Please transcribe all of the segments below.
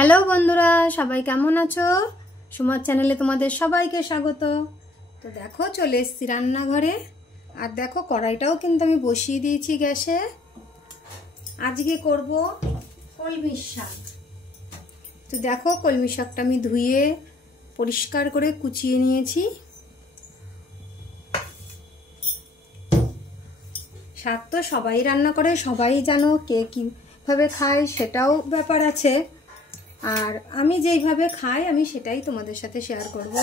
Hello বন্ধুরা, সবাই কেমন আছো? সুমার চ্যানেলে তোমাদের সবাইকে স্বাগত। তো দেখো চলে এসেছি রান্নাঘরে। আর দেখো কড়াইটাও কিন্তু আমি বসিয়ে দিয়েছি গ্যাসে। আজকে করব কলমি শাক। তো দেখো কলমি শাকটা আমি ধুয়ে পরিষ্কার করে কুচিয়ে নিয়েছি। শাক তো সবাই রান্না করে, সবাই জানো, কে কীভাবে খায় সেটাও ব্যাপার আছে। আর আমি যেইভাবে খাই আমি সেটাই তোমাদের সাথে শেয়ার করব।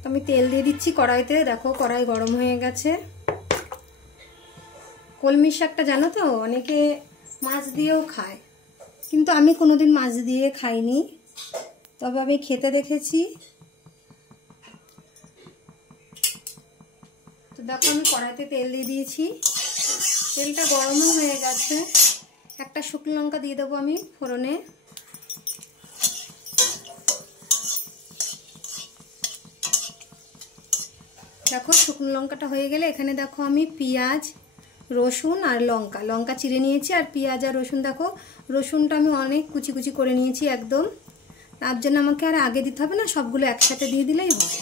তো আমি তেল দিয়ে দিচ্ছি কড়াইতে। দেখো কড়াই গরম হয়ে গেছে। কলমি শাকটা জানো তো অনেকে মাছ দিয়েও খায়, কিন্তু আমি কোনোদিন মাছ দিয়ে খাইনি, তবে আমি খেতে দেখেছি। তো দেখো আমি কড়াইতে তেল দিয়ে দিয়েছি, তেলটা গরমও হয়ে গেছে। একটা শুকনো লঙ্কা দিয়ে দেবো আমি ফোড়নে। দেখো শুকনো লঙ্কাটা হয়ে গেলে এখানে দেখো আমি পেঁয়াজ, রসুন আর লঙ্কা চিড়ে নিয়েছি। আর পেঁয়াজ আর রসুন, দেখো রসুনটা আমি অনেক কুচি কুচি করে নিয়েছি একদম। তার জন্য আমাকে আর আগে দিতে হবে না, সবগুলো একসাথে দিয়ে দিলেই হবে।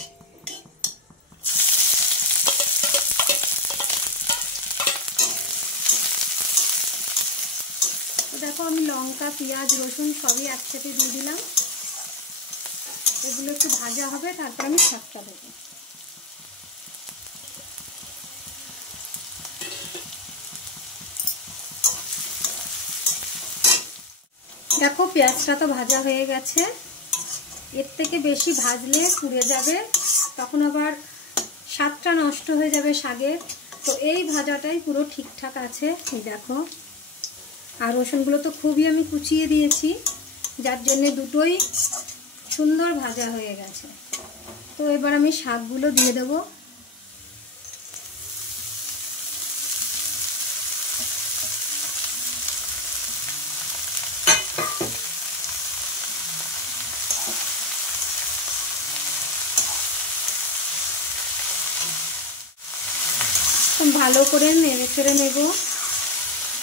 দেখো আমি লঙ্কা, পেঁয়াজ, রসুন সবই একসাথে দিয়ে দিলাম। এগুলো একটু ভাজা হবে, তারপর আমি শাকটা দেবো। দেখো পেঁয়াজটা তো ভাজা হয়ে গেছে। এর থেকে বেশি ভাজলে পুড়ে যাবে, তখন আবার স্বাদটা নষ্ট হয়ে যাবে শাকের। তো এই ভাজাটাই পুরো ঠিকঠাক আছে। এই দেখো, আর রসুনগুলো তো খুবই আমি কুচিয়ে দিয়েছি, যার জন্যে দুটোই সুন্দর ভাজা হয়ে গেছে। তো এবার আমি শাকগুলো দিয়ে দেবো। ভালো করে নেড়ে চেড়ে নেব।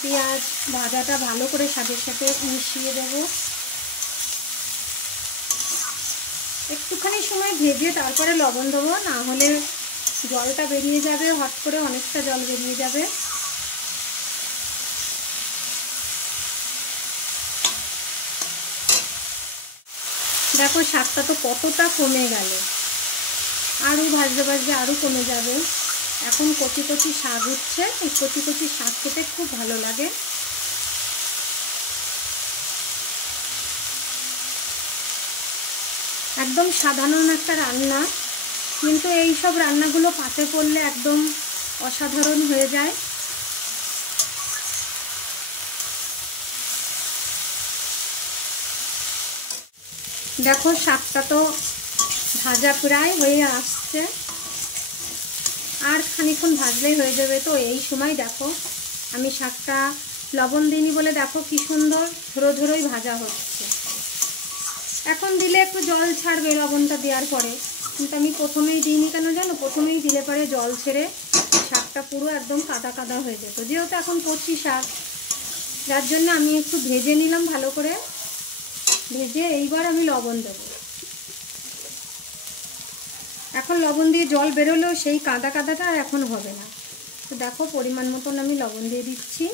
পেঁয়াজ ভাজাটা ভালো করে শাকের সাথে মিশিয়ে দেব। একটুখানি সময় ভেজে তারপরে লবণ দেবো, না হলে জলটা বেরিয়ে যাবে, হট করে অনেকটা জল বেরিয়ে যাবে। দেখো শাকটা তো কতটা কমে গেল, আরও ভাজতে ভাজতে আরও কমে যাবে। এখন কচি কচি শাক উঠছে, এই কচি কচি শাক খেতে খুব ভালো লাগে। একদম সাধারণ একটা রান্না, কিন্তু এই সব রান্নাগুলো পাতে পড়লে একদম অসাধারণ হয়ে যায়। দেখো শাকটা তো ভাজা প্রায় হয়ে আসছে, আর খানিকক্ষণ ভাজলেই হয়ে যাবে। তো এই সময় দেখো আমি শাকটা লবণ দিইনি বলে দেখো কি সুন্দর ঝোড়ো ঝোড়োই ভাজা হচ্ছে। এখন দিলে একটু জল ছাড়বে লবণটা দেওয়ার পরে, কিন্তু আমি প্রথমেই দিইনি। কেন জানো, প্রথমেই দিলে পরে জল ছেড়ে শাকটা পুরো একদম কাদা কাদা হয়ে যেত। যেহেতু এখন কচি শাক, যার জন্য আমি একটু ভেজে নিলাম ভালো করে। ভেজে এইবার আমি লবণ দেবো। এখন লবণ দিয়ে জল বেরোলেও সেই কাদা কাদাটা আর এখন হবে না। তো দেখো পরিমাণ মতন আমি লবণ দিয়ে দিচ্ছি।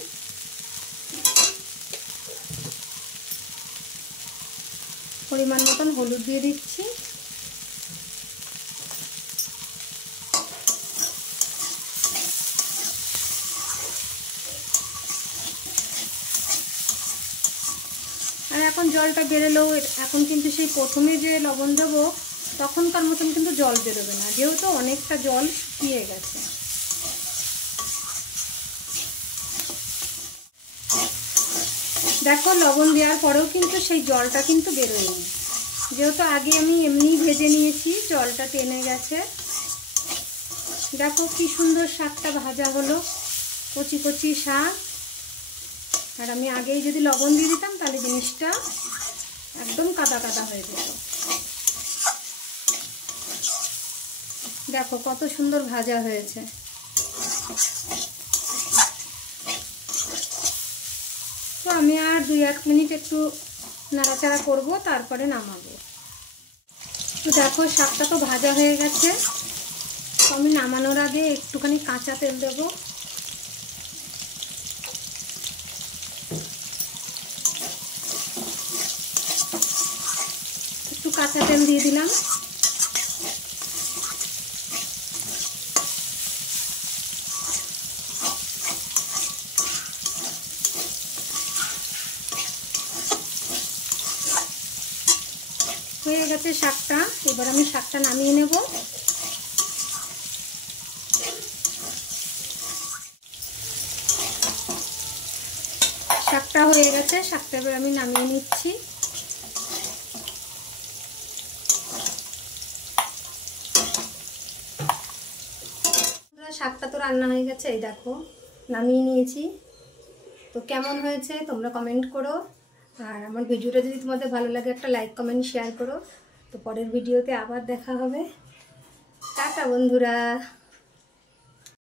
পরিমাণ মতন হলুদ দিয়ে দিচ্ছি। আর এখন জলটা বেরোলেও এখন কিন্তু সেই প্রথমে যে লবণ দেবো তখনকার মতন কিন্তু জল বেরোবে না, যেহেতু অনেকটা জল শুকিয়ে গেছে। দেখো লবণ দেওয়ার পরেও কিন্তু সেই জলটা কিন্তু বেরোয়নি, যেহেতু আগে আমি এমনি ভেজে নিয়েছি, জলটা টেনে গেছে। দেখো কি সুন্দর শাকটা ভাজা হলো, কচি কচি শাক। আর আমি আগেই যদি লবণ দিয়ে দিতাম তাহলে জিনিসটা একদম কাদা কাদা হয়ে যেত। দেখো কত সুন্দর ভাজা হয়েছে। 2-1 মিনিট একটু নাড়াচাড়া করব, তারপরে নামাবো। তো দেখো শাকটা তো ভাজা হয়ে গেছে, তো আমি নামানোর আগে একটুখানি কাঁচা তেল দেবো। একটু কাঁচা তেল দিয়ে দিলাম। হয়ে গেছে শাকটা, এবার আমি শাকটা নামিয়ে নেব। শাকটা হয়ে গেছে, শাকটা এবার আমি নামিয়ে নিচ্ছি। শাকটা তো রান্না হয়ে গেছে, এই দেখো নামিয়ে নিয়েছি। তো কেমন হয়েছে তোমরা কমেন্ট করো, আর আমার ভিডিওটা যদি তোমাদের ভালো লাগে একটা লাইক কমেন্ট শেয়ার করো। তো পরের ভিডিওতে আবার দেখা হবে। টাটা বন্ধুরা।